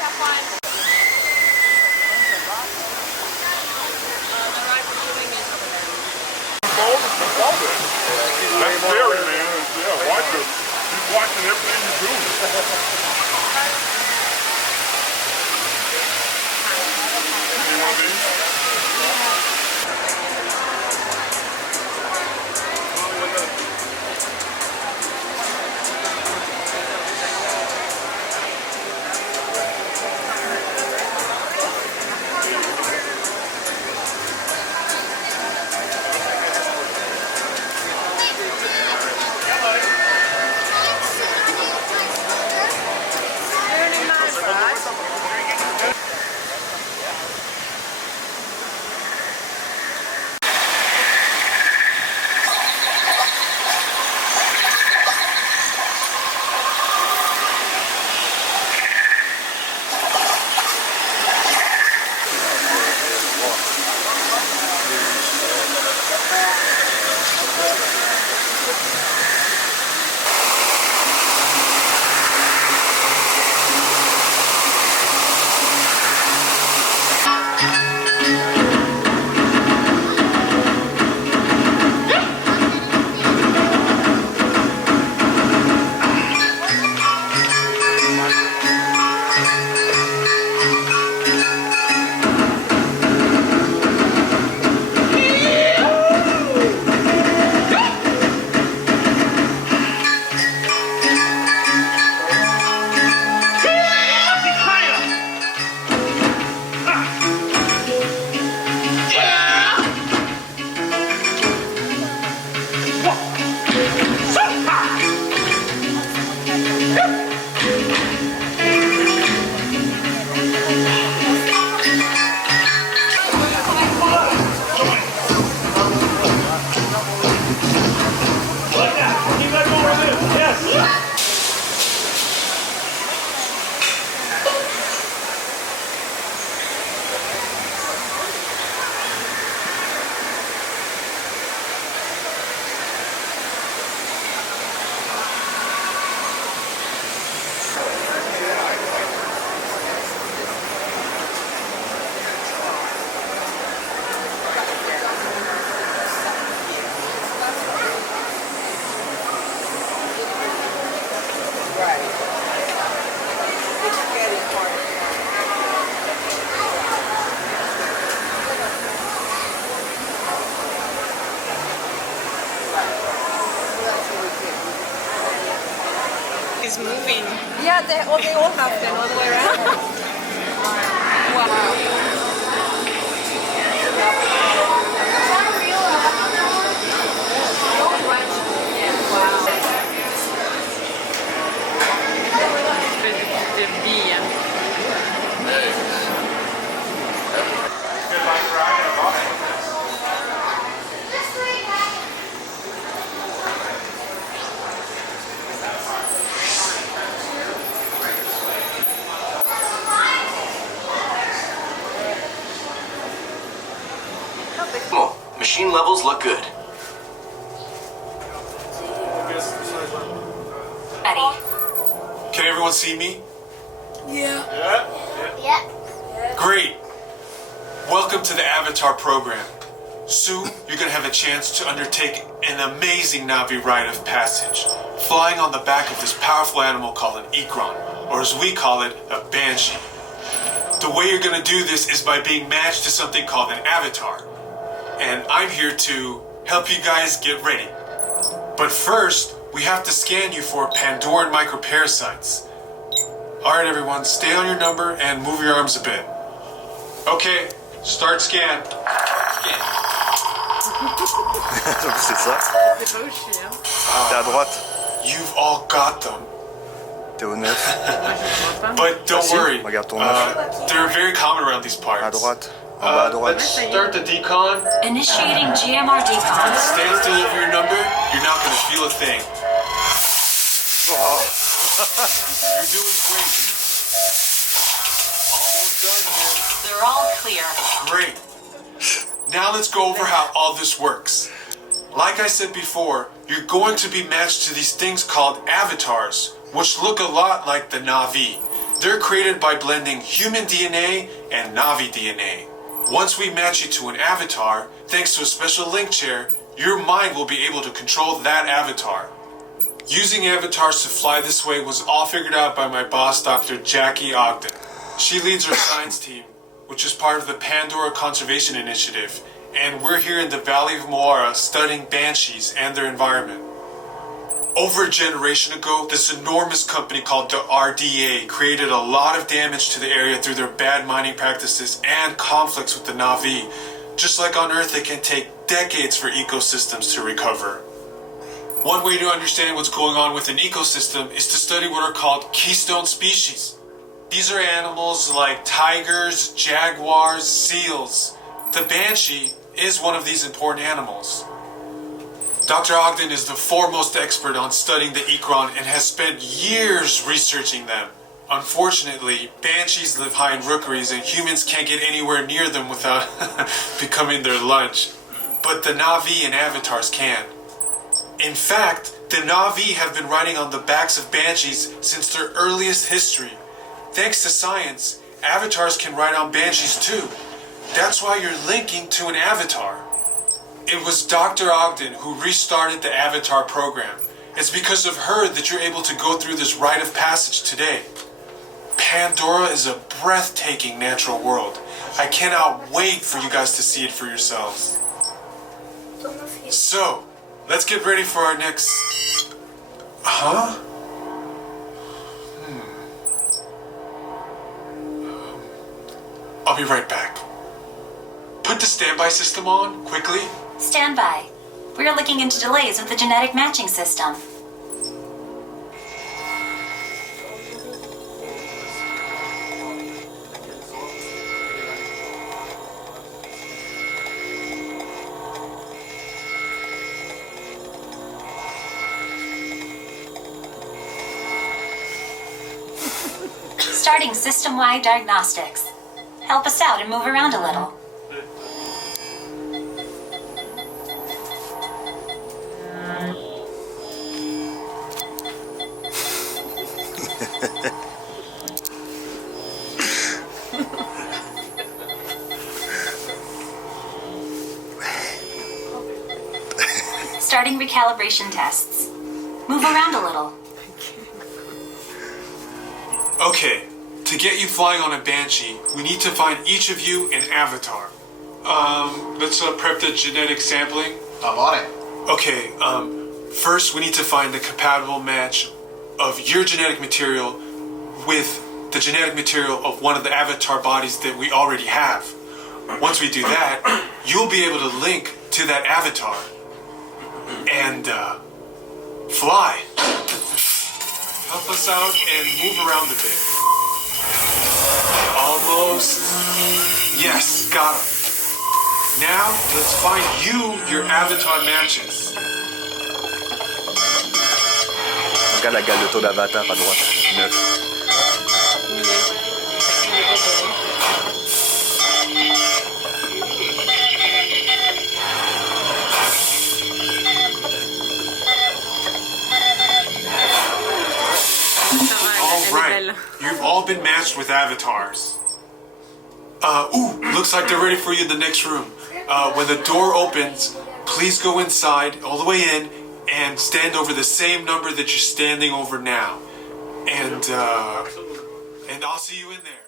have fun. That's scary, man. Yeah, watch it. He's watching everything you do. You want these? Is moving. Yeah, they all have them all the way around. Wow. The bee. Machine levels look good. Ready. Can everyone see me? Yeah. Great. Welcome to the Avatar program. Soon, you're going to have a chance to undertake an amazing Navi rite of passage, flying on the back of this powerful animal called an Ikron, or as we call it, a Banshee. The way you're going to do this is by being matched to something called an Avatar. And I'm here to help you guys get ready. But first, we have to scan you for Pandoran microparasites. Alright everyone, stay on your number and move your arms a bit. Okay, start scan. C'est ça. C'est pas où je suis, hein. T'es à droite. You've all got them. T'es au 9. Moi, je vois pas. But don't Si, worry, regarde ton 9. they're very common around these parts. À droite. En bas à droite. Let's start the decon. Initiating GMR decon. Stand still over your number, you're not going to feel a thing. You're doing great. Almost done here. They're all clear. Great. Now let's go over how all this works. Like I said before, you're going to be matched to these things called avatars, which look a lot like the Na'vi. They're created by blending human DNA and Navi DNA. Once we match you to an avatar, thanks to a special link chair, your mind will be able to control that avatar. Using avatars to fly this way was all figured out by my boss, Dr. Jackie Ogden. She leads our science team, which is part of the Pandora Conservation Initiative, and we're here in the Valley of Moara studying banshees and their environment. Over a generation ago, this enormous company called the RDA created a lot of damage to the area through their bad mining practices and conflicts with the Na'vi. Just like on Earth, it can take decades for ecosystems to recover. One way to understand what's going on with an ecosystem is to study what are called keystone species. These are animals like tigers, jaguars, seals. The banshee is one of these important animals. Dr. Ogden is the foremost expert on studying the Ikron and has spent years researching them. Unfortunately, banshees live high in rookeries and humans can't get anywhere near them without becoming their lunch. But the Na'vi and avatars can. In fact, the Na'vi have been riding on the backs of banshees since their earliest history. Thanks to science, avatars can ride on banshees too. That's why you're linking to an avatar. It was Dr. Ogden who restarted the Avatar program. It's because of her that you're able to go through this rite of passage today. Pandora is a breathtaking natural world. I cannot wait for you guys to see it for yourselves. So, let's get ready for our next... Huh? I'll be right back. Put the standby system on, quickly. Stand by. We are looking into delays with the genetic matching system. Starting system-wide diagnostics. Help us out and move around a little. Starting recalibration tests. Move around a little. Okay, to get you flying on a Banshee, we need to find each of you an avatar. Let's prep the genetic sampling. I'm on it. Okay, first we need to find the compatible match of your genetic material with the genetic material of one of the avatar bodies that we already have. Once we do that, you'll be able to link to that avatar and fly. Help us out and move around a bit. Almost. Yes, got him. Now, let's find you your avatar matches. Regarde la galeto d'avatar à droite. 9. Alright, you've all been matched with avatars. Looks like they're ready for you in the next room. When the door opens, please go inside, all the way in, and stand over the same number that you're standing over now. And I'll see you in there.